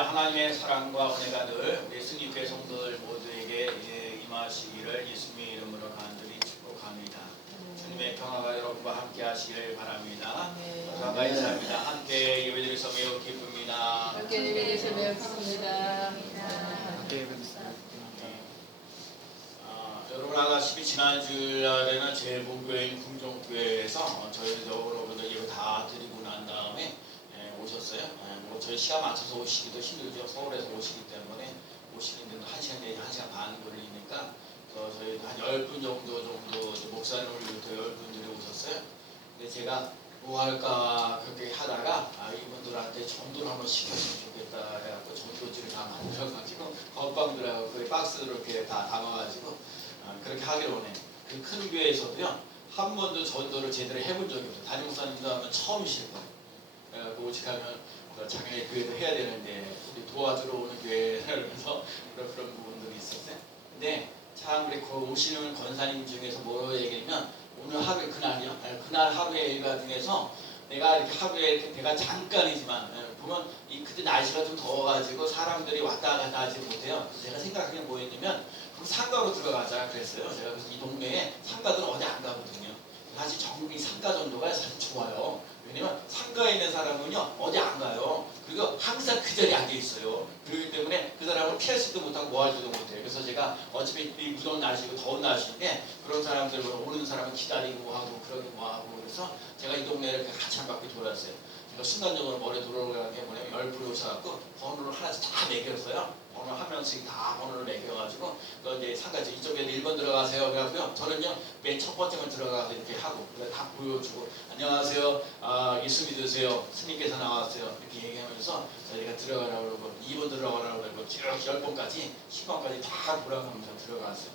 하나님의 사랑과 은혜가 늘 우리 승리교회 성도들 모두에게 임하시기를 예수님의 이름으로 간절히 축복합니다. 주님의 평화가 여러분과 함께 하시길 바랍니다. 감사합니다. 함께 예배드려서 매우 기쁩니다. 함께 예배드려서 매우 기쁩니다. 여러분 아시다시피 지난 주일날에는 제 본교회인 궁정교회에서 저희 여러분들 예배 다 드리고 난 다음에 오셨어요. 저희 시간 맞춰서 오시기도 힘들죠. 서울에서 오시기 때문에 오시는데도 1시간 내지 1시간 반 걸리니까 저희 한 10분 정도 목사님을 비롯해 10분들이 오셨어요. 근데 제가 뭐 할까 그렇게 하다가 이분들한테 전도를 한번 시켰으면 좋겠다 해갖고 전도지를 다 만들어가지고 건빵들하고 그 박스로 이렇게 다 담아가지고 그렇게 하기로 오네. 그 큰 교회에서도요 한 번도 전도를 제대로 해본 적이 없어요. 담임 목사님도 하면 처음이실 거예요. 그래갖고 오직하면 자기네 교회도 해야 되는데 우리 도와주러 오는 교회라면서 그런 부분들이 있었어요. 근데 참 우리 오시는 권사님 중에서 뭐라고 얘기하면 오늘 하루 그날이요. 그날 하루의 일과 중에서 내가 이렇게 하루에 이렇게 내가 잠깐이지만 보면 그때 날씨가 좀 더워가지고 사람들이 왔다 갔다 하지 못해요. 그래서 제가 생각한 게 뭐였냐면 그럼 상가로 들어가자 그랬어요. 제가 그래서 이 동네에 상가들은 어디 안 가거든요. 사실 전국이 상가 정도가 사실 좋아요. 왜냐면 상가에 있는 사람은요 어디 안 가요. 그리고 항상 그 자리에 앉아 있어요. 그렇기 때문에 그 사람을 피하지도 못하고 뭐 하지도 못해요. 그래서 제가 어차피 이 무더운 날씨고 더운 날씨인데 그런 사람들 오는 사람은 기다리고 하고 그러고 뭐 하고 그래서 제가 이 동네를 같이 한 바퀴 돌았어요. 제가 순간적으로 머리에 들어오는 게 뭐냐면 10분이 오셔갖고 번호를 하나씩 다 매겼어요. 번호 한 명씩 다 번호를 매겨가지고 이제 상가지 이쪽에 1번 들어가세요. 그래갖고요 저는요 맨 첫 번째만 들어가서 이렇게 하고 다 보여주고 안녕하세요. 예수 믿으세요. 스님께서 나왔어요. 이렇게 얘기하면서 저희가 들어가라고 그러고 2번 들어가라고 그러고 이렇게 10번까지 10번까지 다 돌아가면서 들어갔어요.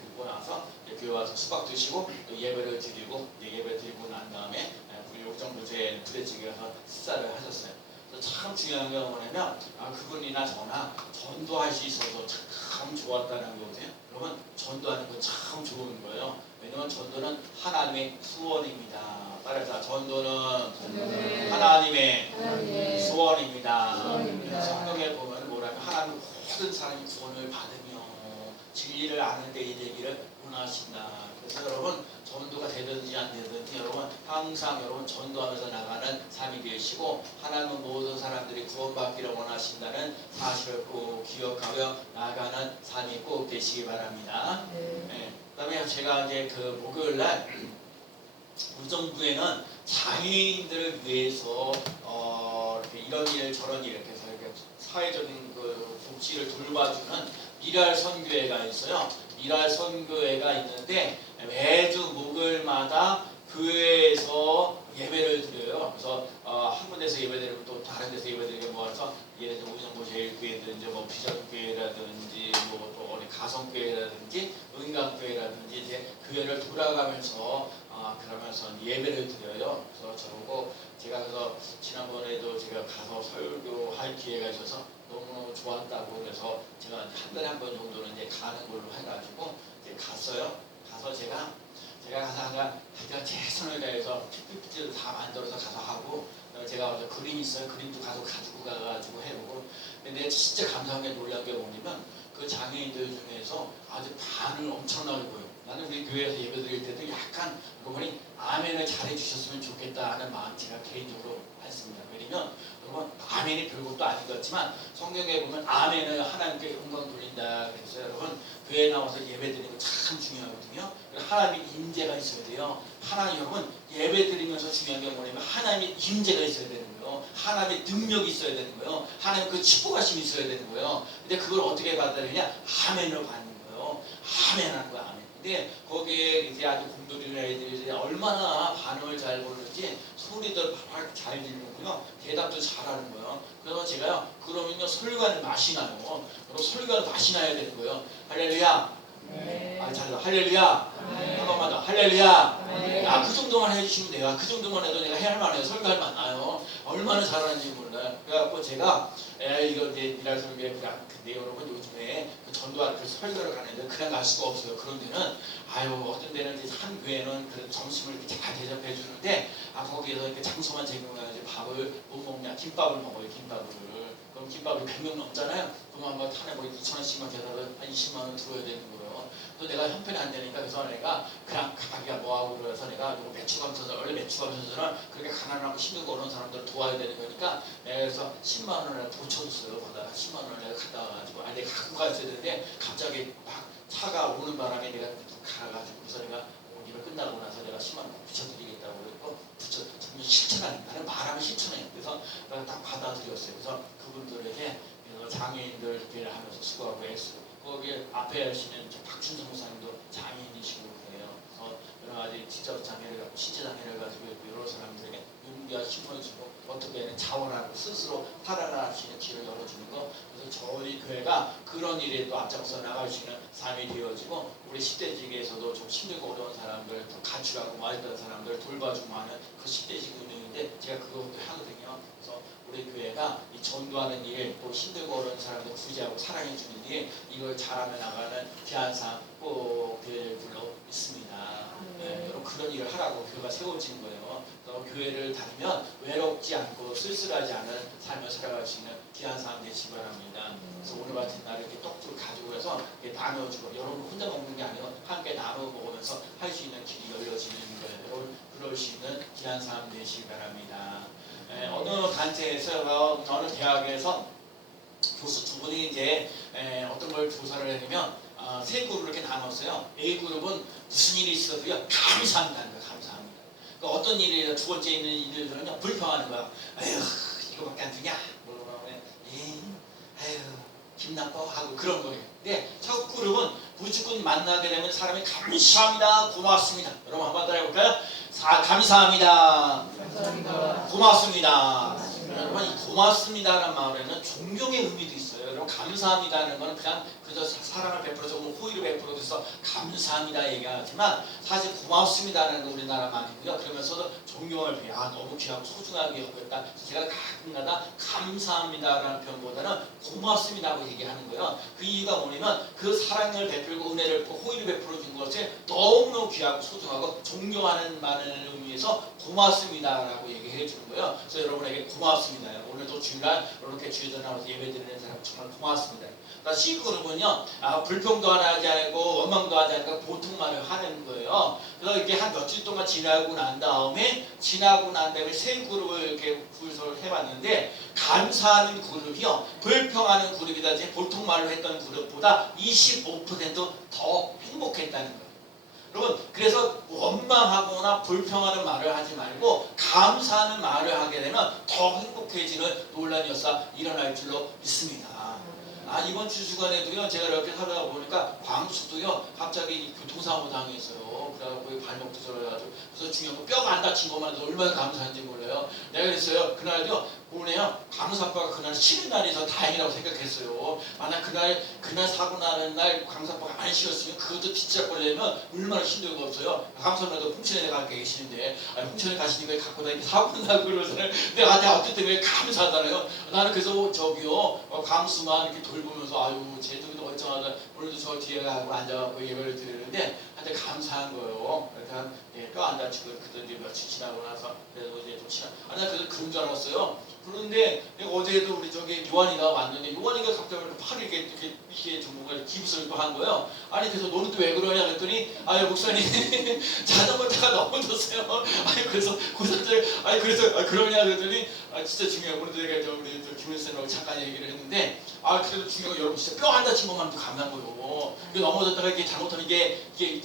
그리고 나서 교회 와서 수박 드시고 또 예배를 드리고 예배 드리고 난 다음에 불욕정부제 부대찌개 가서 식사를 하셨어요. 참 중요한 게 뭐냐면 그분이나 저나 전도할 수 있어서 참 좋았다는 거거든요. 그러면 전도하는 건 참 좋은 거예요. 왜냐면 전도는 하나님의 후원입니다. 따라서 전도는 하나님의 소원입니다. 성경에 보면 뭐라면 하나님 모든 사람이 구원을 받으며 진리를 아는 데 이르기를 원하신다. 그래서 여러분 전도가 되든지 안 되든지 여러분 항상 여러분 전도하면서 나가는 삶이 되시고 하나님은 모든 사람들이 구원받기를 원하신다는 사실을 꼭 기억하며 나가는 삶이 꼭 되시기 바랍니다. 그다음에 제가 이제 그 목요일날 우정부에는 장애인들을 위해서 이렇게 이런 일 저런 일 이렇게 해서 이렇게 사회적인 그 복지를 돌봐주는 미랄 선교회가 있어요. 미랄 선교회가 있는데 매주 목요일마다 교회에서 예배를 드려요. 그래서 한 군데서 예배드리고 또 다른 데서 예배드리고 모아서 예를 들어 우정부 제일교회든지 뭐 비전교회라든지 뭐 또 어디 가성교회라든지 은강교회라든지 이제 교회를 돌아가면서 그러면서 예배를 드려요. 그래서 저러고 제가 그래서 지난번에도 제가 가서 설교할 기회가 있어서 너무 좋았다고 그래서 제가 한 달에 한 번 정도는 이제 가는 걸로 해가지고 이제 갔어요. 가서 제가 가서 최선을 다해서 PPT를 다 만들어서 가서 하고 제가 그림 있어요. 그림도 가지고 가가지고 해보고 근데 진짜 감사한 게 놀란 게 뭐냐면 그 장애인들 중에서 아주 반을 엄청나게 보여요. 나는 우리 교회에서 예배드릴 때도 약간 그분이 아멘을 잘해주셨으면 좋겠다 하는 마음 제가 개인적으로 했습니다. 왜냐면 여러분 아멘이 별것도 아닌 것 같지만 성경에 보면 아멘을 하나님께 영광 돌린다 그래서 여러분 교회에 나와서 예배드리는 거 참 중요하거든요. 하나님의 임재가 있어야 돼요. 하나님 여러분 예배드리면서 중요한 게 뭐냐면 하나님의 임재가 있어야 되는 거예요. 하나님의 능력이 있어야 되는 거예요. 하나님 그 축복하심이 있어야 되는 거예요. 근데 그걸 어떻게 받아야 되냐? 아멘을 받는 거예요. 아멘하는 거야. 아멘. 근데 거기에 이제 아주 공돌이는 애들이 얼마나 반응을 잘 보는지 소리들 잘 들리고요. 대답도 잘하는 거예요. 그래서 제가요. 그러면요 설교하는 맛이 나요. 그럼 설교하는 맛이 나야 되는 거예요. 할렐루야. 잘한다. 할렐루야. 한 번만 더. 할렐루야. 그 정도만 해주시면 돼요. 그 정도만 해도 내가 할 만해요. 설교할 만해요. 얼마나 잘하는지 몰라요. 그래갖고 제가 이거 이제 미랄 설교회 그냥 근데 여러분 요즘에 그 전도할 그 설교를 가는데 그냥 갈 수가 없어요. 그런 데는 어떤 데는 이제 한 교회는 그 점심을 이렇게 잘 대접해 주는데 거기에서 이렇게 장소만 제공해가지고 밥을 못 먹냐 김밥을 먹어요. 김밥을. 그럼 김밥이 100명 넘잖아요. 그럼 한번 탄에 뭐 2,000원씩만 계산해서 한 20만 원 들어야 되는 거예요. 그래서 내가 형편이 안 되니까 그래서 내가 그냥 가기가 뭐하고 그래서 내가 요거 매출감사절 원래 매출감사절은 그렇게 가난하고 힘들고 어려운 사람들을 도와야 되는 거니까 내가 그래서 10만 원을 붙여줬어요. 거기다가 10만 원을 내가 갖다 와가지고 내가 갖고 가야 되는데 갑자기 막 차가 오는 바람에 내가 가가지고 그래서 내가 이걸 끝나고 나서 내가 10만 원 붙여드리겠다고 그랬고 정말 실천하는 나는 말하면 실천해요. 그래서 내가 딱 받아들였어요. 그래서 그분들에게 장애인들 이렇게 하면서 수고하고 애쓰고 거기 앞에 하시는 박춘성 목사님도 장애인이시고 그래요. 그래서 여러 가지 지적 장애를 갖고 신체 장애를 가지고 여러 사람들에게 용기와 힘을 주고 어떻게 자원하고 스스로 살아갈 수 있는 길을 열어주는 거. 그래서 저희 교회가 그런 일에 또 앞장서 나갈 수 있는 삶이 되어지고 우리 10대지기에서도 좀 힘들고 어려운 사람들 또 가출하고 말했던 사람들 돌봐주고 하는 그 10대지기 운영인데 제가 그것도 하거든요. 그래서 우리 교회가 이 전도하는 일, 또 힘들고 어려운 사람들 구제하고 사랑해주는 일, 이걸 잘하며 나가는 귀한상 꼭 교회를 불러 있습니다. 여러분 그런 일을 하라고 교회가 세워진 거예요. 교회를 다니면 외롭지 않고 쓸쓸하지 않은 삶을 살아갈 수 있는 귀한 삶 되시기 바랍니다. 그래서 오늘 같은 날 이렇게 떡도 가지고 해서 나눠주고 여러분 혼자 먹는 게 아니고 함께 나눠 먹으면서 할 수 있는 길이 열려지는 거예요. 여러분 그럴 수 있는 귀한 삶 되시기 바랍니다. 어느 단체에서 어느 대학에서 교수 두 분이 이제 어떤 걸 조사를 해내면 세 그룹을 이렇게 나눴어요. A 그룹은 무슨 일이 있어도요 감사합니다는 거예요. 감사합니다. 그러니까 어떤 일이 두 번째 있는 일들은요 불평하는 거야. 아휴 이거밖에 안 되냐? 뭐라고 아휴 기분 나빠 하고 그런 거예요. 근데 첫 그룹은 무조건 만나게 되면 사람이 감사합니다, 고맙습니다. 여러분 한번 따라해볼까요? 감사합니다. 감사합니다. 고맙습니다. 여러분 이 고맙습니다라는 말에는 존경의 의미도 있어요. 여러분 감사합니다는 거는 그냥 그저 사랑을 베풀어서 호의를 베풀어서 감사합니다 얘기하지만 사실 고맙습니다라는 건 우리나라 말이고요. 그러면서도 존경을 표현, 너무 귀하고 소중하게 여겼다. 제가 가끔가다 감사합니다라는 표현보다는 고맙습니다라고 얘기하는 거예요. 그 이유가 뭐냐면 그 사랑을 베풀고 은혜를 호의를 베풀어 준 것에 너무너무 귀하고 소중하고 존경하는 말을 의미해서 고맙습니다라고 얘기해 주는 거예요. 그래서 여러분에게 고맙습니다. 오늘도 주일날 이렇게 주일에 나와서 예배드리는 사람 정말 고맙습니다. C그룹은요 불평도 하지 않고 원망도 하지 않고 보통 말을 하는 거예요. 그래서 이렇게 한 며칠 동안 지나고 난 다음에 세 그룹을 이렇게 분석을 해봤는데 감사하는 그룹이요 불평하는 그룹이다 이제 보통 말로 했던 그룹보다 25%더 행복했다는 거예요. 여러분 그래서 원망하거나 불평하는 말을 하지 말고 감사하는 말을 하게 되면 더 행복해지는 놀라운 역사 일어날 줄로 믿습니다. 이번 주 주간에도요 제가 이렇게 하다가 보니까 광수도요 갑자기 교통사고 당했어요. 그래갖고 발목도 절어가지고 그래서 중요한 거 뼈가 안 다친 것만 해도 얼마나 감사한지 몰라요. 내가 그랬어요. 그날요 보내요 강사빠가 그날 쉬는 날이서 다행이라고 생각했어요. 만약 그날 사고 나는 날 강사빠가 안 쉬었으면 그것도 뒷작 걸려면 얼마나 힘들고 없어요. 강사님도 홍천에 가 계시는데 홍천에 가시니까 갖고 다니게 사고 나고 그러잖아요. 내가 어쨌든 왜 감사하잖아요. 나는 그래서 저기요 강수만 이렇게 돌보면서 아유 쟤도 멀쩡하다 오늘도 저 뒤에 가고 앉아갖고 예배를 드리는데 한테 감사한 거예요. 그러니까 뼈 안 다치고 그때 이제 며칠 지나고 나서 그래도 이제 좀 나 그래서 그런 줄 알았어요. 그런데 어제도 우리 저기 요한이가 왔는데 요한이가 갑자기 팔이 이렇게 전문가 기부스를 또 한 거예요. 아니 그래서 너는 또 왜 그러냐 그랬더니 목사님 자전거 타가 넘어졌어요. 그래서 고사절 그래서 그러냐 그랬더니 진짜 중요해요. 오늘도 내가 우리 김은선하고 잠깐 얘기를 했는데 그래도 중요한 거 여러분 진짜 뼈 안 다친 것만도 감사한 거예요. 넘어졌다가 이게 잘못하면 이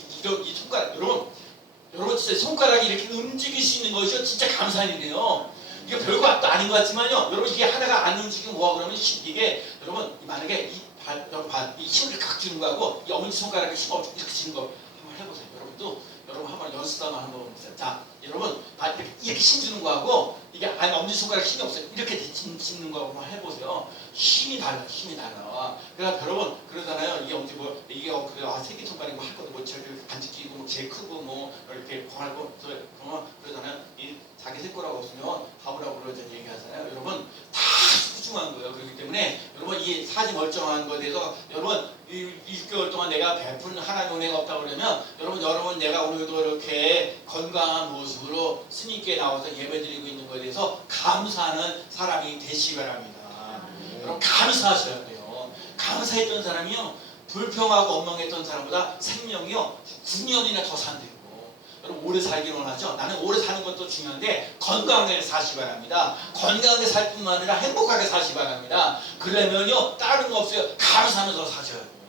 손가락 여러분 진짜 손가락이 이렇게 움직일 수 있는 것이요 진짜 감사한 일이에요. 이게 별거 아닌 것 같지만요. 여러분 이게 하나가 안 움직이면 뭐가 그러면 이게 여러분 만약에 이 힘을 각 주는 거하고 이 엄지손가락에 힘 없이 이렇게 치는 거 한번 해보세요. 여러분 한번 연습하면 한번 해보세요. 자 여러분 이렇게 힘 주는 거하고 이게 엄지손가락 힘이 없어요. 이렇게 치는 거 한번 해보세요. 힘이 달라. 그러니까 여러분 그러잖아요. 이게 엄지 이게 그래 새끼손가락이 할 것도 뭐 저기 반지 끼고 제일 크고 뭐 이렇게 광할 거 그러잖아요. 이 자기 새 거라고 없으면 바보라고 그러잖아요. 얘기하잖아요. 여러분 다 소중한 거예요. 그렇기 때문에 이 사지 멀쩡한 것에 대해서 여러분 6개월 동안 내가 베푼 하나님의 은혜가 없다고 그러면 여러분 내가 오늘도 이렇게 건강한 모습으로 스님께 나와서 예배드리고 있는 것에 대해서 감사하는 사람이 되시기 바랍니다. 여러분 감사하셔야 돼요. 감사했던 사람이요 불평하고 엉망했던 사람보다 생명이요 9년이나 더 산대요. 여러분 오래 살기를 원하죠? 나는 오래 사는 것도 중요한데 건강하게 사시기 바랍니다. 건강하게 살 뿐만 아니라 행복하게 사시기 바랍니다. 그러려면요 다른 거 없어요. 감사하면서 사셔야 돼요.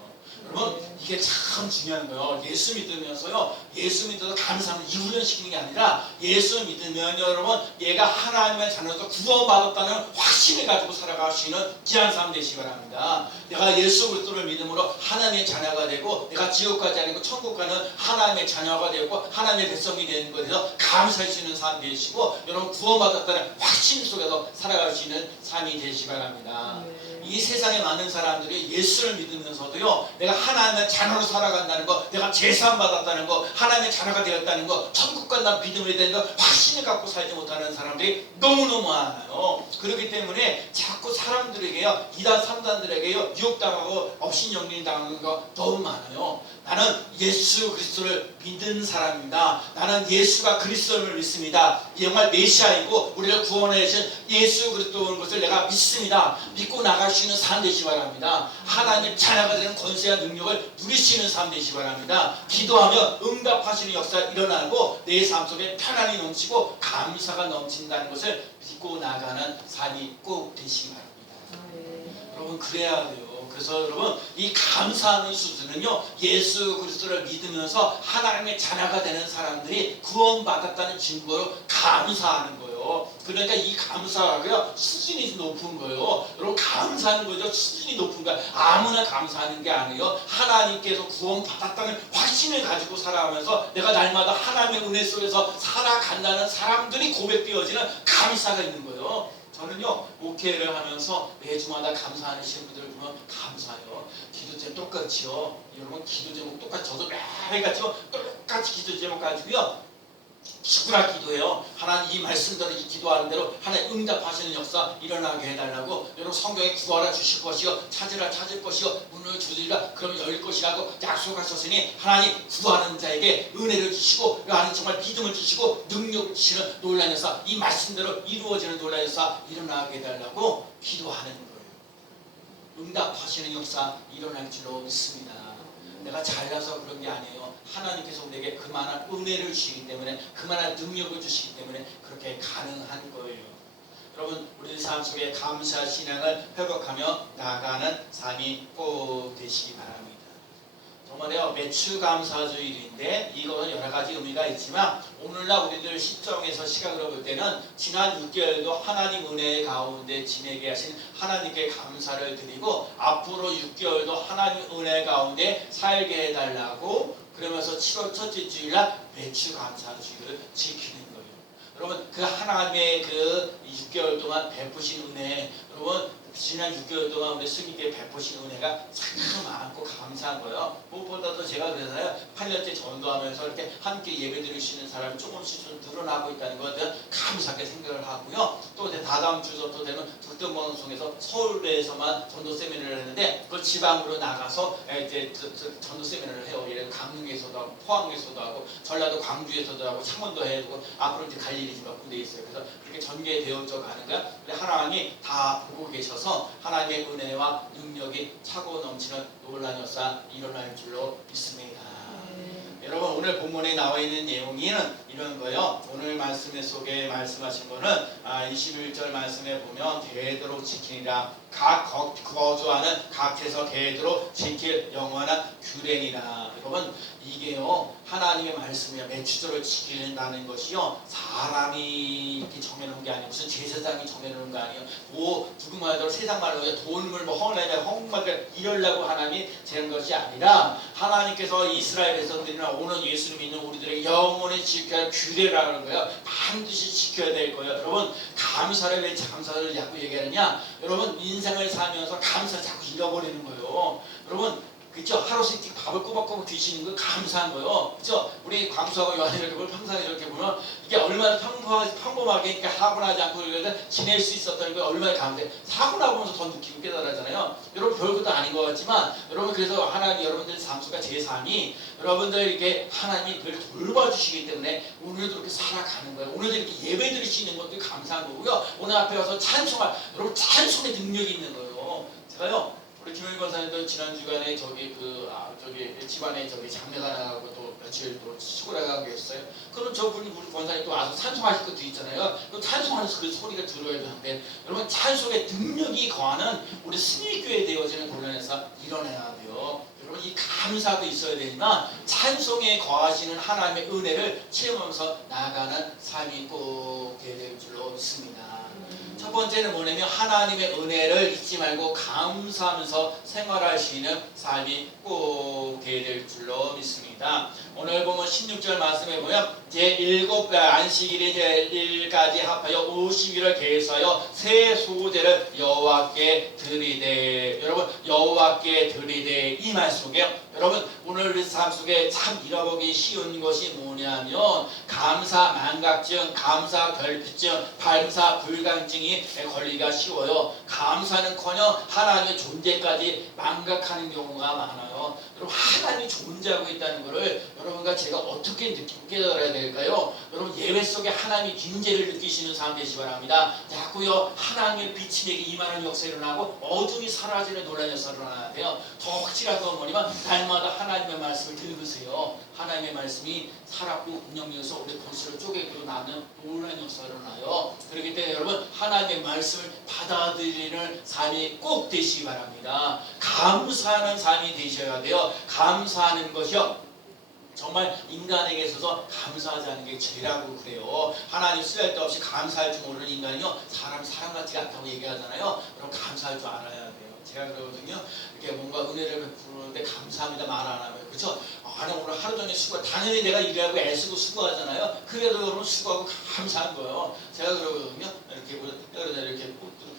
여러분 이게 참 중요한 거예요. 예수 믿으면서요 예수 믿어서 감사하면 이후련시키는 게 아니라 예수 믿으면 여러분 얘가 하나님의 자녀로서 구원받았다는 확신을 가지고 살아갈 수 있는 귀한 삶 되시기 바랍니다. 내가 예수 그리스도를 믿음으로 하나님의 자녀가 되고 내가 지옥 가지 않고 천국 가는 하나님의 자녀가 되고 하나님의 백성이 되는 것에 대해서 감사할 수 있는 삶 되시고 여러분 구원받았다는 확신 속에서 살아갈 수 있는 삶이 되시기 바랍니다. 이 세상에 많은 사람들이 예수를 믿으면서도요 내가 하나님의 자녀로 살아간다는 거, 내가 제사함 받았다는 거, 하나님의 자녀가 되었다는 거, 천국 간다는 믿음을 되는 거 확신을 갖고 살지 못하는 사람들이 너무너무 많아요. 그렇기 때문에 자꾸 사람들에게요 이단 3단들에게요 유혹당하고 업신여긴 당하는 거 너무 많아요. 나는 예수 그리스도를 믿는 사람입니다. 나는 예수가 그리스도를 믿습니다. 정말 메시아이고 우리를 구원해 주신 예수 그리스도인 것을 내가 믿습니다. 믿고 나갈 수 있는 삶 되시기 바랍니다. 하나님 자녀가 되는 권세와 능력을 누리시는 삶 되시기 바랍니다. 기도하며 응답하시는 역사 일어나고 내 삶 속에 편안이 넘치고 감사가 넘친다는 것을 믿고 나가는 삶이 꼭 되시기 바랍니다. 여러분 그래야 돼요. 그래서 여러분 이 감사하는 수준은요 예수 그리스도를 믿으면서 하나님의 자녀가 되는 사람들이 구원받았다는 증거로 감사하는 거예요. 그러니까 이 감사하고요 수준이 높은 거예요. 여러분 감사하는 거죠. 수준이 높은 거야. 아무나 감사하는 게 아니에요. 하나님께서 구원받았다는 확신을 가지고 살아가면서 내가 날마다 하나님의 은혜 속에서 살아간다는 사람들이 고백되어지는 감사가 있는 거예요. 저는요 목회를 하면서 매주마다 감사하시는 분들을 보면 감사해요. 기도 제목 똑같이요. 여러분 기도 제목 똑같이 저도 매일같이요 똑같이 기도 제목 가지고요 죽으라 기도해요. 하나님 이 말씀대로 이 기도하는 대로 하나님 응답하시는 역사 일어나게 해달라고. 여러분 성경에 구하라 주실 것이요 찾으라 찾을 것이요 문을 두드리라 그러면 열 것이라고 약속하셨으니 하나님 구하는 자에게 은혜를 주시고 하나님 정말 믿음을 주시고 능력을 주시는 놀라운 역사 이 말씀대로 이루어지는 놀라운 역사 일어나게 해달라고 기도하는 거예요. 응답하시는 역사 일어날 줄로 믿습니다. 내가 잘나서 그런 게 아니에요. 하나님께서 우리에게 그만한 은혜를 주시기 때문에 그만한 능력을 주시기 때문에 그렇게 가능한 거예요. 여러분 우리 삶 속에 감사 신앙을 회복하며 나아가는 삶이 꼭 되시기 바랍니다. 정말요 매주 감사주일인데 이거는 여러 가지 의미가 있지만 오늘날 우리들 시점에서 시각으로 볼 때는 지난 6개월도 하나님 은혜 가운데 지내게 하신 하나님께 감사를 드리고 앞으로 6개월도 하나님 은혜 가운데 살게 해달라고 그러면서 7월 첫째 주일날 매주 감사주일을 지키는 거예요. 여러분 그 하나님의 그 6개월 동안 베푸신 은혜 여러분 지난 6개월 동안 우리 스님께 베푸신 은혜가 참 많고 감사한 거예요. 무엇보다도 제가 그래서요 8년째 전도하면서 이렇게 함께 예배 드릴 수 있는 사람이 조금씩 좀 늘어나고 있다는 것에 대한 감사하게 생각을 하고요. 또 이제 다다음 주부터 되는 북등방송에서 서울에서만 전도 세미나를 했는데 그 지방으로 나가서 이제 전도 세미나를 해요. 예를 들어 강릉에서도 하고 포항에서도 하고 전라도 광주에서도 하고 창원도 해고 앞으로 이제 갈 일이 몇 군데 있어요. 그래서 그렇게 전개되어져 가는 거야. 하나님이 다 보고 계셔서 하나님의 은혜와 능력이 차고 넘치는 놀라운 역사 일어날 줄로 믿습니다. 여러분 오늘 본문에 나와 있는 내용은 이런 거예요. 오늘 말씀 속에 말씀하신 거는 21절 말씀에 보면 대대로 지키니라 각 거주하는 각에서 대대로 지킬 영원한 규례니라. 여러분 이게요 하나님의 말씀이야. 매주절을 지킨다는 것이요 사람이 이렇게 정해놓은 게 아니고 무슨 제사장이 정해놓은 거 아니에요. 뭐 누구 말대로 세상 말로 돈을 뭐 헝내자 헝마게 이러려고 하나님이 재는 것이 아니라 하나님께서 이스라엘 백성들이나 오늘 예수를 믿는 우리들에게 영원히 지켜야 할 규례라는 거예요. 반드시 지켜야 될 거예요. 여러분 감사를 왜 감사를 자꾸 얘기하느냐. 여러분 인생을 살면서 감사를 자꾸 잃어버리는 거예요. 여러분 그죠? 하루씩 밥을 꼬박꼬박 드시는 거 감사한 거요. 그죠? 우리 광수하고 요한이 이렇게 보면 평상 이렇게 보면 이게 얼마나 평범하게 이렇게 하분하지 않고 이렇게 지낼 수 있었다는 게 얼마나 감사해. 사고 나보면서 더 느끼고 깨달았잖아요. 여러분 별것도 아닌 것 같지만 여러분 그래서 하나님 여러분들 삶수가 제 삶이 여러분들 이렇게 하나님이 그걸 돌봐주시기 때문에 오늘도 이렇게 살아가는 거예요. 오늘도 이렇게 예배 드릴 수 있는 것도 감사한 거고요. 오늘 앞에 와서 찬송할 여러분 찬송의 능력이 있는 거예요. 제가요. 우리 김영희 권사님도 지난 주간에 저기 집안에 저기 장례가 나가고 또 며칠 또 시골에 가고 계셨어요. 그럼 저분이 우리 권사님 또 와서 찬송하실 것도 있잖아요. 또 찬송하는 그 소리가 들어야 되는데 여러분 찬송의 능력이 거하는 우리 승리교회 되어지는 본론에서 일어나야 돼요. 여러분 이 감사도 있어야 되지만 찬송에 거하시는 하나님의 은혜를 체험하면서 나아가는 삶이 꼭 되어야 될 줄로 믿습니다. 첫 번째는 뭐냐면 하나님의 은혜를 잊지 말고 감사하면서 생활할 수 있는 삶이 꼭 되어야 될 줄로 믿습니다. 오늘 보면 16절 말씀에 보면 제7 안식일에 제1까지 합하여 50일을 계수하여 새 소제를 여호와께 드리되 여러분 여호와께 드리되 이 말 속에 여러분 오늘 우리 삶 속에 참 잃어보기 쉬운 것이 뭐냐면 감사 망각증, 감사 결핍증, 감사 불감증이 걸리기가 쉬워요. 감사는커녕 하나님의 존재까지 망각하는 경우가 많아요. 여러분 하나님이 존재하고 있다는 것을 여러분과 제가 어떻게 느끼고 깨달아야 될까요? 여러분 예배 속에 하나님의 임재를 느끼시는 삶 되시기 바랍니다. 자꾸요 하나님의 빛이 내게 임하는 역사가 일어나고 어둠이 사라지는 놀라는 역사가 일어나야 돼요. 더 확실한 건 뭐냐면 날마다 하나님의 말씀을 읽으세요. 하나님의 말씀이 살았고 운영되어서 우리 골수를 쪼개고 나는 놀라는 역사가 일어나요. 그렇기 때문에 여러분 하나님의 말씀을 받아들이는 삶이 꼭 되시기 바랍니다. 감사하는 삶이 되셔야 돼요. 감사하는 것이요 정말 인간에게 있어서 감사하지 않은 게 죄라고 그래요. 하나님 쓰잘데없이 감사할 줄 모르는 인간이요 사람 같지가 않다고 얘기하잖아요. 그럼 감사할 줄 알아야 돼요. 제가 그러거든요. 이렇게 뭔가 은혜를 베푸는데 감사합니다 말 안 하면 그렇죠? 아니 오늘 하루 종일 수고 당연히 내가 일하고 애쓰고 수고하잖아요. 그래도 여러분 수고하고 감사한 거예요. 제가 그러거든요. 이렇게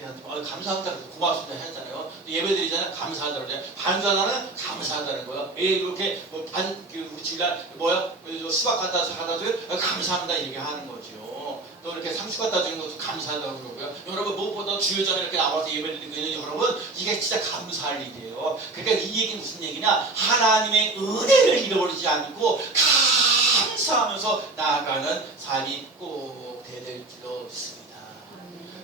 한테 감사합니다 고맙습니다 했잖아요. 예배드리잖아요. 감사하다고 그러잖아요. 반주하다는 감사하다는 거예요. 이렇게 우리 집에 수박 갖다 줘요. 감사합니다 이렇게 하는 거죠. 또 이렇게 상추 갖다 주는 것도 감사하다고 그러고요. 여러분 무엇보다 주요 전에 이렇게 나와서 예배를 드리고 있는 여러분 이게 진짜 감사할 일이에요. 그러니까 이 얘기는 무슨 얘기냐? 하나님의 은혜를 잃어버리지 않고 감사하면서 나아가는 삶이 꼭 되어야 될 줄로 믿습니다.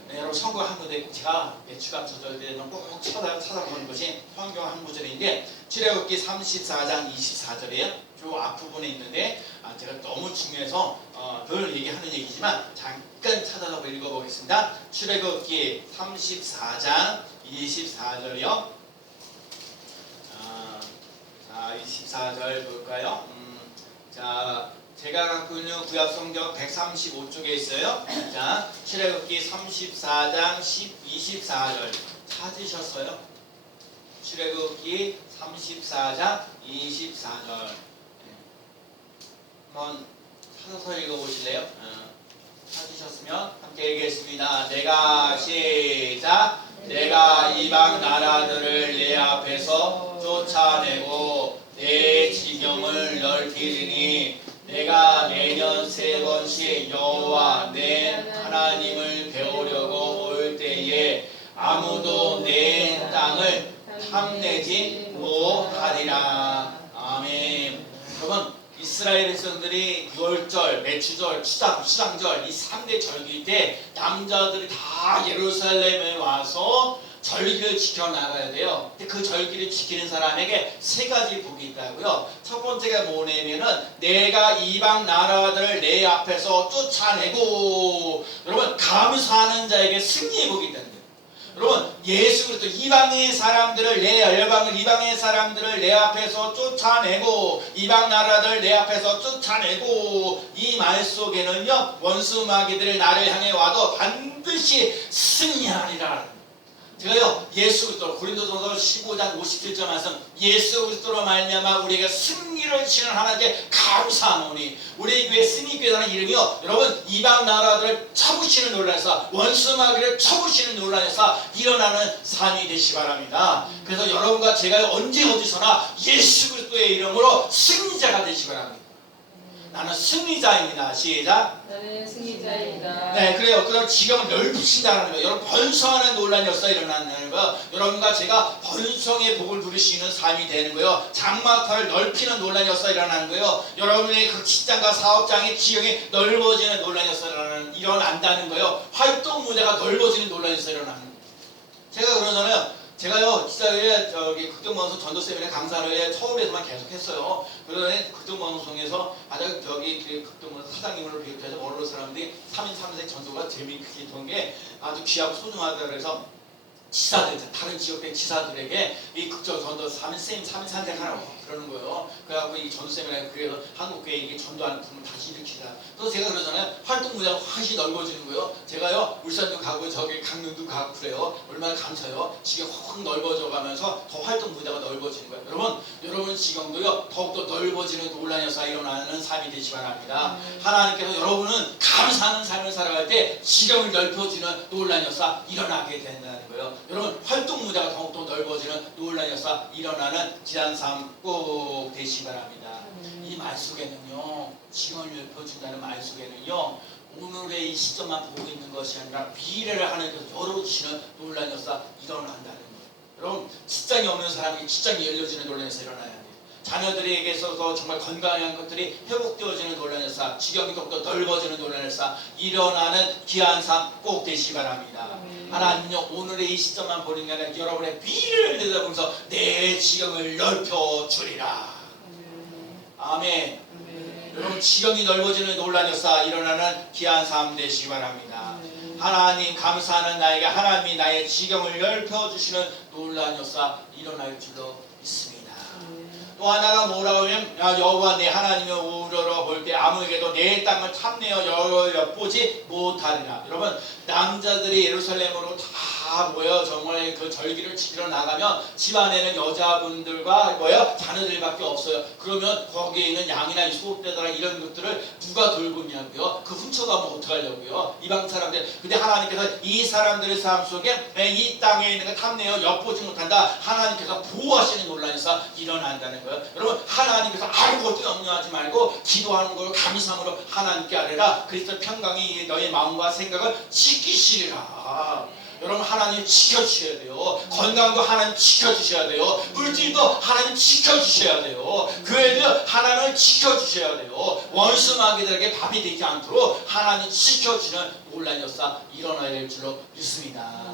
네, 여러분 성경 한 구절에 꼭 제가 주간 저절 때는 꼭 찾아보는 것이 성경 한 구절인데 출애굽기 34장 24절이에요. 저 앞부분에 있는데 제가 너무 중요해서 늘 얘기하는 얘기지만 잠깐 찾아서 읽어보겠습니다. 출애굽기 34장 24절이요. 자 24절 볼까요? 자 제가 갖고 있는 구약성경 135쪽에 있어요. 자, 출애굽기 34장 24절 찾으셨어요? 출애굽기 34장 24절 한번 찾아서 읽어보실래요? 찾으셨으면 함께 읽겠습니다. 내가 시작 내가 이방 나라들을 내 앞에서 쫓아내고 내 지경을 넓히리니 내가 매년 3번씩 여호와 내 하나님을 배우려고 올 때에 아무도 내 땅을 탐내지 못하리라. 아멘. 여러분 이스라엘 백성들이 6월절, 매추절, 수당절 이 3대 절기 때 남자들이 다 예루살렘에 와서 절기를 지켜나가야 돼요. 근데 그 절기를 지키는 사람에게 3가지 복이 있다고요. 첫 번째가 뭐냐면은 내가 이방 나라들을 내 앞에서 쫓아내고 여러분 감사하는 자에게 승리의 복이 있다는 거예요. 여러분 예수 그리스도 이방의 사람들을 이방의 사람들을 내 앞에서 쫓아내고 이방 나라들 내 앞에서 쫓아내고 이 말 속에는요 원수 마귀들이 나를 향해 와도 반드시 승리하리라. 제가요 예수 그리스도 고린도전서 15장 57절 말씀 예수 그리스도로 말미암아 우리에게 승리를 주시는 하나님께 감사하노니 우리 교회 승리교회라는 이름이요 여러분 이방 나라들을 쳐부시는 논란에서 원수마귀를 쳐부시는 논란에서 일어나는 삶이 되시기 바랍니다. 그래서 여러분과 제가 언제 어디서나 예수 그리스도의 이름으로 승리자가 되시기 바랍니다. 나는 승리자입니다. 시작. 나는 승리자입니다. 네, 그래요. 그럼 지경을 넓히신다는 거예요. 여러분 번성하는 논란이었어요. 일어난다는 거예요. 여러분과 제가 번성의 복을 누릴 수 있는 삶이 되는 거예요. 장막파를 넓히는 논란이었어요. 일어나는 거예요. 여러분의 그 직장과 사업장의 지경이 넓어지는 논란이었어요. 일어난다는 거예요. 활동 무대가 넓어지는 논란이었어요. 일어나는 거예요. 제가 그러잖아요. 제가요, 진짜 저기 극동방송 전도세미나 강사를 서울에서만 계속 했어요. 그러더니 극동방송에서 아주 저기 그 극동방송 사장님을 비롯해서 원로 사람들이 3인 3색 전도가 재미있게 했던 게 아주 귀하고 소중하다 그래서 지사들, 다른 지역의 지사들에게 이 극적 전도 3인 3색 하라고 그러는 거예요. 그래갖고 이 전도세미나 그래서 한국교회 이게 전도하는 부분을 다시 일으키자. 그래서 제가 그러잖아요. 활동 무대가 훨씬 넓어지는 거예요. 제가요, 울산도 가고 저기 강릉도 가고 그래요. 얼마나 감사해요. 지금 확 넓어져 가면서 더 활동 무대가 넓어지는 거예요. 여러분 지금도요, 더욱더 넓어지는 논란에서 일어나는 삶이 되시기 바랍니다. 하나님께서 여러분은 감사하는 삶을 살아갈 때 지경을 넓혀지는 논란에서 일어나게 된다는 거예요. 여러분 활동 무대가 더욱더 넓어지는 논란에서 일어나는 지난 삶 꼭 되시기 바랍니다. 이 말 속에는요, 지경을 넓혀준다는 말 속에는요, 오늘의 이 시점만 보고 있는 것이 아니라 미래를 하나님께서 열어주시는 논란에서 일어난다는 거예요. 여러분 직장이 없는 사람이 직장이 열려지는 논란에서 일어나야 돼요. 자녀들에게 있어서 정말 건강한 것들이 회복되어지는 논란에서 지경이 더욱더 넓어지는 논란에서 일어나는 귀한 삶 꼭 되시기 바랍니다. 하나님은요 오늘의 이 시점만 보는 게 아니라 여러분의 미래를 내다보면서 내 지경을 넓혀주리라. 아멘. 여러분 지경이 넓어지는 논란에서 일어나는 귀한 삶 되시기 바랍니다. 하나님 감사하는 나에게 하나님이 나의 지경을 넓혀주시는 논란에서 일어날 줄로 믿습니다. 또 하나가 뭐라고 하면 여호와 내 하나님을 우러러 볼 때 아무에게도 내 땅을 탐내어 엿보지 못하리라. 여러분 남자들이 예루살렘으로 다 모여 정말 그 절기를 지키러 나가면 집안에는 여자분들과 자녀들밖에 없어요. 그러면 거기에 있는 양이나 수업대나 이런 것들을 누가 돌고 있냐고요. 그 훔쳐가면 어떡하려고요. 이방 사람들. 근데 하나님께서 이 사람들의 삶 속에 이 땅에 있는 걸 탐내어 엿보지 못한다. 하나님께서 보호하시는 논란에서 일어난다는 거예요. 여러분 하나님께서 아무것도 염려하지 말고 기도하는 걸 감사함으로 하나님께 아뢰라. 그리스도 평강이 너의 마음과 생각을 지키시리라. 여러분 하나님 지켜주셔야 돼요. 건강도 하나님 지켜주셔야 돼요. 물질도 하나님 지켜주셔야 돼요. 교회도 하나님을 지켜주셔야 돼요. 원수 마귀들에게 밥이 되지 않도록 하나님 지켜주는 논란이었어 일어나야 될 줄로 믿습니다.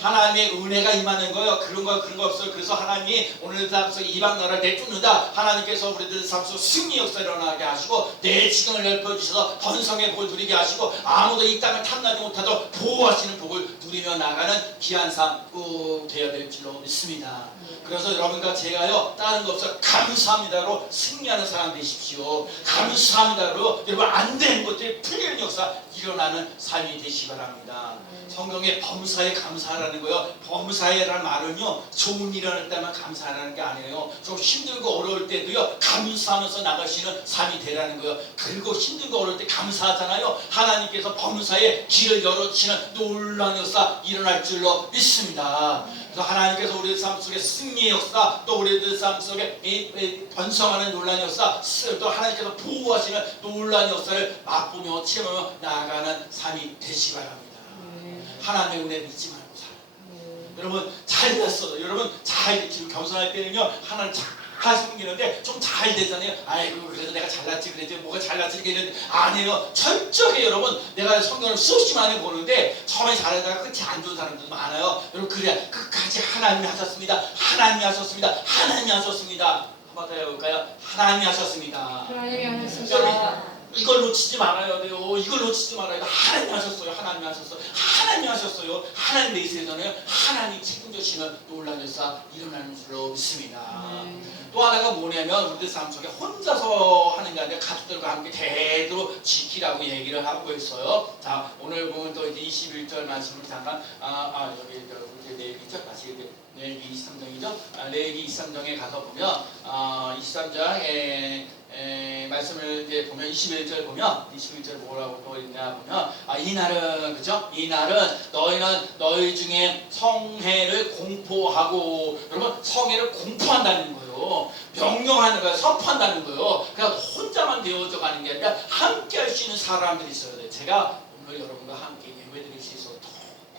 하나님의 은혜가 임하는 거예요. 그런 거 없어요. 그래서 하나님이 오늘 삶 속에 이방 나라를 내쫓는다. 하나님께서 우리들 삶 속에 승리 역사 일어나게 하시고 내 지경을 넓혀주셔서 번성의 복을 누리게 하시고 아무도 이 땅을 탐나지 못하도록 보호하시는 복을 누리며 나가는 귀한 삶 꼭 되어야 될 줄로 믿습니다. 그래서 여러분과 제가요 다른 거 없어 감사합니다로 승리하는 사람 되십시오. 감사합니다로 여러분 안 되는 것들이 풀리는 역사 일어나는 삶이 되시기 바랍니다. 성경에 범사에 감사하라는 거요. 범사에라는 말은요 좋은 일 일어날 때만 감사하라는 게 아니에요. 좀 힘들고 어려울 때도요 감사하면서 나가시는 삶이 되라는 거예요. 그리고 힘들고 어려울 때 감사하잖아요. 하나님께서 범사에 길을 열어주시는 놀라운 역사 일어날 줄로 믿습니다. 그래서 하나님께서 우리들 삶 속에 승리의 역사 또 우리들 삶 속에 번성하는 논란의 역사 또 하나님께서 보호하시는 놀라운 역사를 맛보며 체험하며 나아가는 삶이 되시기 바랍니다. 하나님의 은혜 믿지 말고 살아요. 여러분 잘났어. 여러분 잘 지금 겸손할 때는요 하나님 잘 섬기는데 좀 잘 되잖아요. 아이고 그래도 내가 잘났지 그래도 뭐가 잘났지 이렇게 아니에요. 철저하게 여러분 내가 성경을 수없이 많이 보는데 처음에 잘하다가 끝이 안 좋은 사람들도 많아요. 여러분 그래야 끝까지 하나님이 하셨습니다. 하나님이 하셨습니다. 하나님이 하셨습니다. 한번 더 해볼까요? 하나님이 하셨습니다. 하나님이 하셨습니다. 이걸 놓치지 말아야 돼요. 이걸 놓치지 말아야 돼요. 하나님 하셨어요. 하나님 하셨어요. 하나님 하셨어요. 하나님 내 있어서는 하나님 책임져주시는 놀라운 역사 일어나는 줄로 믿습니다. 또 하나가 뭐냐면 우리들 삶 속에 혼자서 하는 게 아니라 가족들과 함께 대대로 지키라고 얘기를 하고 있어요. 자, 오늘 보면 또 이제 21절 말씀을 잠깐 여기 레위기 죠 다시 레위기 23장이죠. 레위기 23장에 가서 보면 23장에 말씀을 이제 보면 21절 보면 21절 뭐라고 또 있냐 보면 이날은 그죠? 이날은 너희는 너희 중에 성회를 공포하고 여러분 성회를 공포한다는 거예요. 명령하는 거예요. 선포한다는 거예요. 그러니까 혼자만 되어져 가는 게 아니라 함께 할 수 있는 사람들이 있어야 돼요. 제가 오늘 여러분과 함께 예배드릴 수 있어서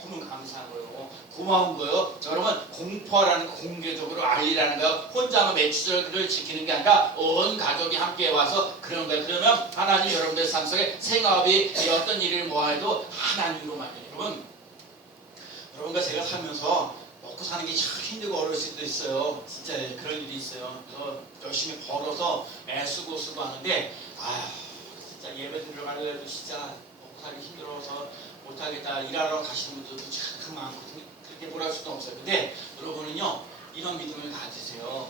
너무 감사한 거예요. 고마운 거예요. 여러분 공포하라는 거 공개적으로 알리라는 거예요. 혼자만 매출을 지키는 게 아니라 온 가족이 함께 와서 그런 거예요. 그러면 하나님 여러분들 삶 속에 생업이 어떤 일을 모아도 하나님으로만 해요. 여러분과 제가 살면서 먹고 사는 게 참 힘들고 어려울 수도 있어요. 진짜 그런 일이 있어요. 그래서 열심히 벌어서 애쓰고 쓰고 하는데 진짜 예배 드리러 가려도 진짜 먹고 살기 힘들어서 못하겠다 일하러 가시는 분들도 참 많거든요. 그렇게 뭐랄 수도 없어요. 근데 여러분은요 이런 믿음을 가지세요.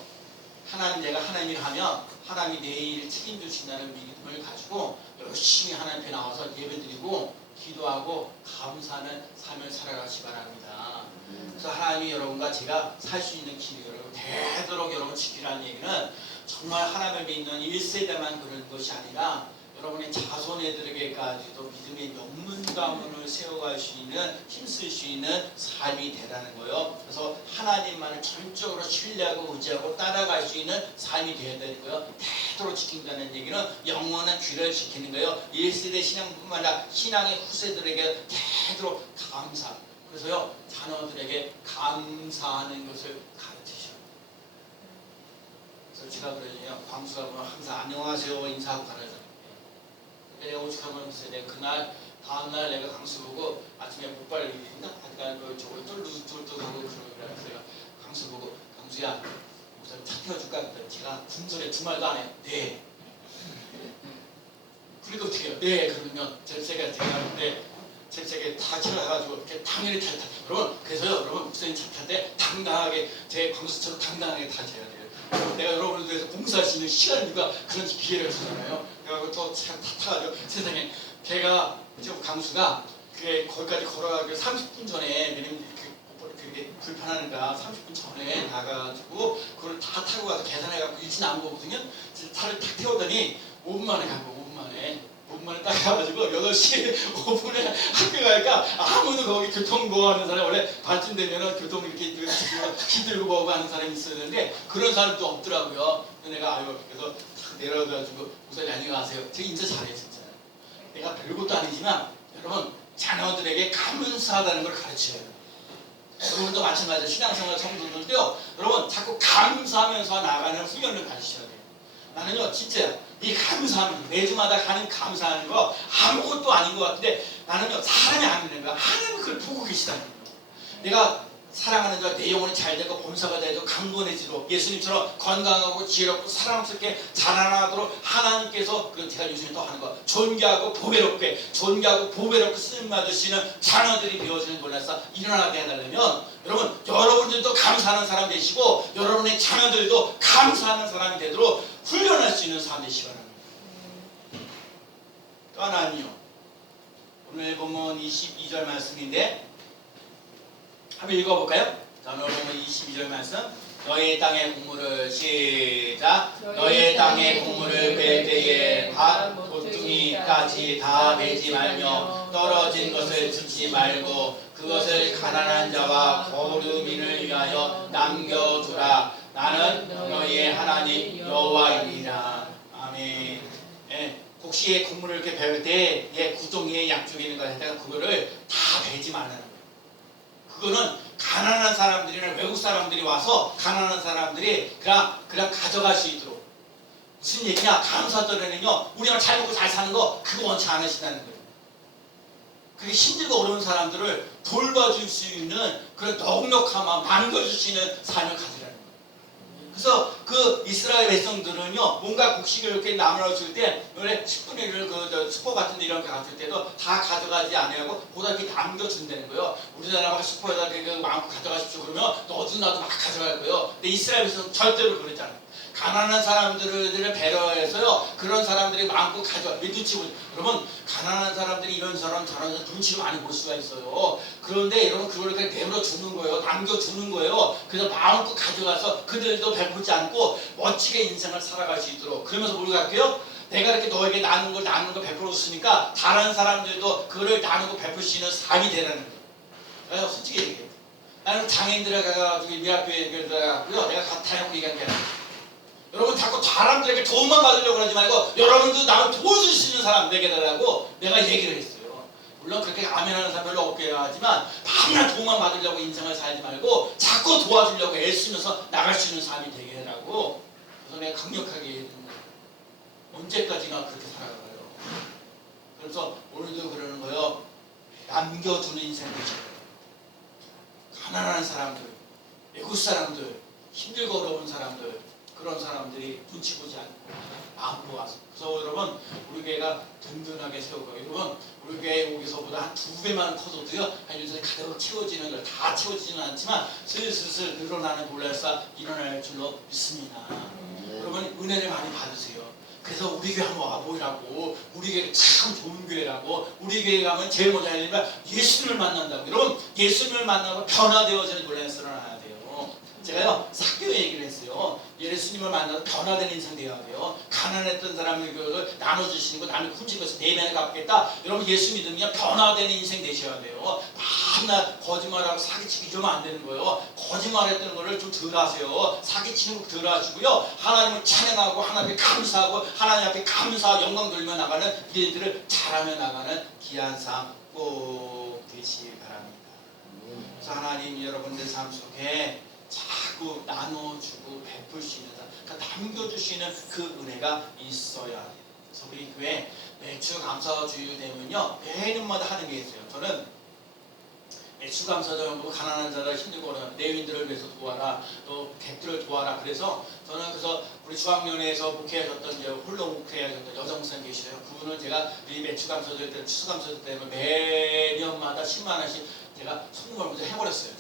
하나님 내가 하나님을 하면 하나님이 내일 책임주신다는 믿음을 가지고 열심히 하나님 앞에 나와서 예배드리고 기도하고 감사하는 삶을 살아가시 바랍니다. 그래서 하나님이 여러분과 제가 살 수 있는 길이 여러분 되도록 여러분 지키라는 얘기는 정말 하나님을 믿는 1세대만 그런 것이 아니라 여러분의 자손애들에게까지도 믿음의 명문 가문을 세워갈 수 있는 힘쓸 수 있는 삶이 되라는 거예요. 그래서 하나님만을 전적으로 신뢰하고 의지하고 따라갈 수 있는 삶이 되어야 되는 거예요. 되도록 지킨다는 얘기는 영원한 귀를 지키는 거예요. 1세대 신앙뿐만 아니라 신앙의 후세들에게 되도록 감사. 그래서요 자녀들에게 감사하는 것을 가르치셔요. 그래서 제가 그러잖아요. 광수가 보면 항상 안녕하세요 인사하고 가르쳐요. 내가 오죽하면 내가 그날 다음날 내가 강수 보고 아침에 목발 일인가? 하여간 저걸 똘똘똘똘하고 그러더라고요. 강수 보고 강수야 우선 차 태워줄까? 그랬더니 제가 궁전에 두 말도 안 해요. 네. 그래도 어떻게 해요? 네. 그러면요 제가 근데 잽싸게 다 찾아가지고 이렇게 당연히 타. 여러분 그래서요 여러분 목사님 차 탈 때 당당하게 제 광수처럼 당당하게 타셔야 돼요. 내가 여러분을 위해서 봉사할 수 있는 시간과 그런 기회를 주잖아요. 그래서 또 참 타가지고 세상에 걔가 지금 강수가 그게 거기까지 걸어가기로 30분 전에 왜냐면 그게 불편하니까 30분 전에 나가가지고 그걸 다 타고 가서 계산해갖고 일진 안 보거든요. 차를 탁 태우더니 5분 만에 가고 5분 만에 딱 가가지고 8시 5분에 학교 가니까 아무도 거기 교통보호 하는 사람이 원래 반쯤 되면은 교통 이렇게 힘들고 뭐고 하는 사람이 있어야 되는데 그런 사람도 없더라고요. 내가 그래서 탁 내려가지고 목사님 안녕하세요. 제가 인사 잘해요 진짜. 내가 별것도 아니지만 여러분 자녀들에게 감사하다는 걸 가르쳐요. 여러분도 마찬가지로 신앙생활 성도들도요. 여러분 자꾸 감사하면서 나가는 훈련을 가지셔야 돼요. 나는요 진짜 이 감사하는 매주마다 하는 감사하는 거 아무것도 아닌 것 같은데 나는요 사람이 아니는 거야. 하나님 그걸 보고 계시다는 거예요. 내가 사랑하는 자 내 영혼이 잘 되고 범사가 되고 강건해지도록 예수님처럼 건강하고 지혜롭고 사랑스럽게 자라나도록 하나님께서 그 제가 요즘에 또 하는 거 존귀하고 보배롭게 쓰임받으시는 자녀들이 되어지는 놀라서 일어나게 해달라면 여러분 여러분들도 감사하는 사람 되시고 여러분의 자녀들도 감사하는 사람이 되도록 훈련할 수 있는 사람 되시기 바랍니다. 또 하나는요 오늘 보면 22절 말씀인데 한번 읽어볼까요? 자, 오늘 보면 22절 말씀 너의 땅의 곡물을 시작 너의 땅의 곡물을 뺄 때에 밭, 모퉁이까지 다 베지 말며 떨어진 것을 줍지 말고 그것을 가난한 자와 거류민을 위하여 남겨두라. 나는 너희의 하나님 여호와이니라. 아멘. 예, 곡식의 곡물을 이렇게 베울 때 구덩이에 양쪽에 있는 것에다가 그거를 다 베지 말라는 거예요. 그거는 가난한 사람들이나 외국 사람들이 와서 가난한 사람들이 그냥 가져갈 수 있도록. 무슨 얘기냐? 감사절에는요 우리가 잘 먹고 잘 사는 거 그거 원치 않으신다는 거예요. 그게 힘들고 어려운 사람들을 돌봐줄 수 있는 그런 넉넉한 마음 만들어줄 수 있는 삶을 가지라는 거예요. 그래서 그 이스라엘 백성들은요, 뭔가 곡식을 이렇게 나눠줄 때, 원래 10분의 1을 그 슈퍼 같은 데 이런 데 갔을 때도 다 가져가지 않으려고 보다 이렇게 남겨준다는 거예요. 우리나라가 슈퍼에다 그 많고 가져가십시오 그러면 너도 나도 막 가져갈 거예요. 근데 이스라엘 백성은 절대로 그랬잖아요. 가난한 사람들을 배려해서요, 그런 사람들이 많고 가져와. 왜 눈치 보죠? 여러분, 가난한 사람들이 이런 사람 저런 사람 눈치를 많이 볼 수가 있어요. 그런데 여러분, 그걸 그냥 내버려 두는 거예요. 남겨주는 거예요. 그래서 마음껏 가져가서 그들도 베풀지 않고 멋지게 인생을 살아갈 수 있도록. 그러면서 뭘 갈게요? 내가 이렇게 너에게 나누는 걸 베풀어 줬으니까 다른 사람들도 그걸 나누고 베풀 수 있는 삶이 되라는 거예요. 내가 솔직히 얘기해요. 나는 장애인들에 가가지고 미학교에 들어가고요, 내가 다 해놓고 얘기한 게 아니에요. 여러분, 자꾸 사람들에게 도움만 받으려고 그러지 말고 여러분도 나를 도와줄 수 있는 사람 되게 달라고 내가 얘기를 했어요. 물론 그렇게 아멘하는 사람 별로 없게 하지만 맨날 도움만 받으려고 인생을 살지 말고 자꾸 도와주려고 애쓰면서 나갈 수 있는 삶이 되게 해라고. 그래서 내가 강력하게 얘기했는 거예요. 언제까지나 그렇게 살아가요. 그래서 오늘도 그러는 거예요. 남겨두는 인생 되죠. 가난한 사람들, 외국 사람들, 힘들고 어려운 사람들, 그런 사람들이 눈치 보지 않고 마음 모아서. 그래서 여러분, 우리 교회가 든든하게 세우고, 여러분, 우리 교회 여기서보다 한 2배만 커져도요, 한 요새 가득 채워지는 걸 다 채워지지는 않지만 슬슬 늘어나는 몰라서 일어날 줄로 믿습니다. 여러분, 은혜를 많이 받으세요. 그래서 우리 교회 한번 와보라고. 우리 교회 참 좋은 교회라고. 우리 교회 가면 제일 먼저 하는 일은 예수님을 만난다고. 여러분, 예수님을 만나고 변화되어지는 논란에서 일어나야 돼요. 제가요, 사교 얘기를 했어요. 예수님을 만나서 변화된 인생 되어야 돼요. 가난했던 사람을 그걸 나눠주시는 거, 남의 훔친 것을 내면에 갚겠다. 여러분, 예수 믿으면 변화되는 인생 되셔야 돼요. 맨날 거짓말하고 사기치기 이러면 안 되는 거예요. 거짓말했던 거를 좀 덜 하세요. 사기치는 거 덜 하시고요. 하나님을 찬양하고 하나님 앞에 감사하고 하나님 앞에 감사 영광 돌며 나가는 일들을 잘하며 나가는 귀한 삶 꼭 되시길 바랍니다. 그래서 하나님 여러분들 삶 속에 자꾸 나눠주고 베풀 수 있는, 그러니까 남겨주시는 그 은혜가 있어야 돼요. 그래서 우리 교회 매주 감사주일 되면요, 매년마다 하는 게 있어요. 저는 매주 감사절, 가난한 자들 힘들고 어려운 내윈들을 위해서 도와라, 또 객들을 도와라. 그래서 저는 우리 중앙연회에서 목회하셨던 홀로 목회하셨던 여자 목사님 계시죠. 그분을 제가 이 매주 감사절 때, 추수감사절 때 매년마다 10만 원씩 제가 선물을 먼저 해버렸어요.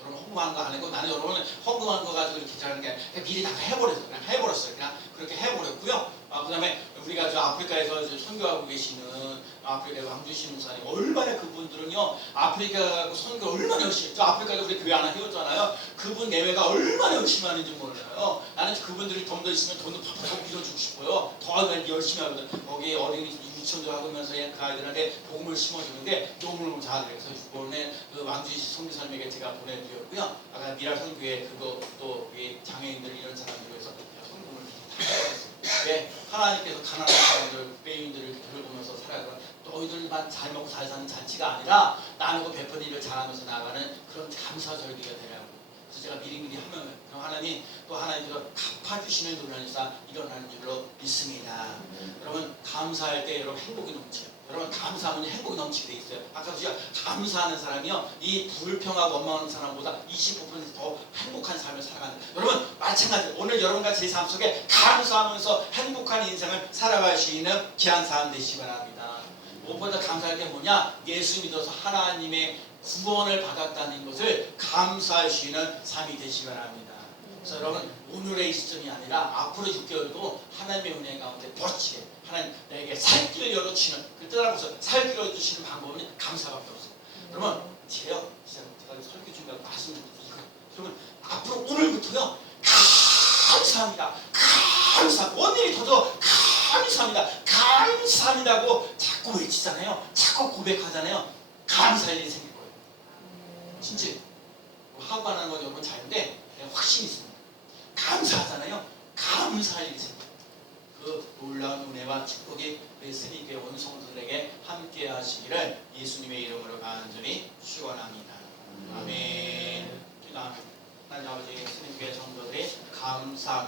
여러분, 홍보하는 거 안 하고 나는 여러분은 홍보하는 거 가지고 이렇게 잘하는 게 아니라 미리 다 해버렸어요. 그냥 그렇게 해버렸고요. 그 다음에 우리가 저 아프리카에서 선교하고 계시는 아프리카 왕주신 목사님, 얼마나 그분들은요, 아프리카 가고 선교 얼마나 열심히, 저 아프리카에서 우리 교회 하나 해왔잖아요. 그분 내외가 얼마나 열심히 하는지 몰라요. 나는 그분들이 돈 더 있으면 돈도 팍팍 빌어주고 싶어요. 더 열심히 하거든. 거기 어린이 유치원도 하면서 그 아이들한테 복음을 심어주는데 너무너무 잘해요. 그래서 이번에 그 왕주신 선교사님에게 제가 보내드렸고요. 아까 미라 선교회 그거 또 장애인들 이런 사람들 위해서 성공을 다 해봤어요. 왜? 하나님께서 가난한 사람들, 배인들을 돌보면서 살아가는, 너희들만 잘 먹고 잘 사는 잔치가 아니라 나누고 베푸는 일을 잘하면서 나가는 그런 감사절기가 되라고. 그래서 제가 미리미리 하면 그럼 하나님 또 하나님께서 갚아주시는 논란이 일어나는 줄로 믿습니다. 여러분, 감사할 때 여러분 행복이 넘쳐요. 여러분, 감사하면 행복이 넘치게 돼 있어요. 아까 제가 감사하는 사람이요, 이 불평하고 원망하는 사람보다 25%더 행복한 삶을 살아가는. 여러분, 마찬가지로 오늘 여러분과 제 삶 속에 감사하면서 행복한 인생을 살아갈 수 있는 귀한 삶 되시기 바랍니다. 무엇보다 감사할 게 뭐냐? 예수 믿어서 하나님의 구원을 받았다는 것을 감사할 수 있는 삶이 되시기 바랍니다. 그래서 여러분, 오늘의 시점이 아니라 앞으로 6개월도 하나님의 은혜 가운데 멋지게 하나님 내게 살 길을 열어주시는, 그 뜻하고서 살 길을 열어주시는 방법은 감사밖에 없어요. 여러분, 제가 설교 중에 말씀드린 이거, 여러분, 앞으로 오늘부터요, 감사합니다. 원인이 터져 감사합니다. 감사합니다고 자꾸 외치잖아요. 자꾸 고백하잖아요. 감사할 일이 생길 거예요. 진짜 하고 안 하는 건 여러분 자유인데 확신이 있습니다. 감사하잖아요. 감사할 일이 생겨요. 그 놀라운 은혜와 축복이 우리 스님교회 원성들에게 함께 하시기를 예수님의 이름으로 간절히 축원합니다. 아멘. 하나님 아버지, 스님교회 성도들이 감사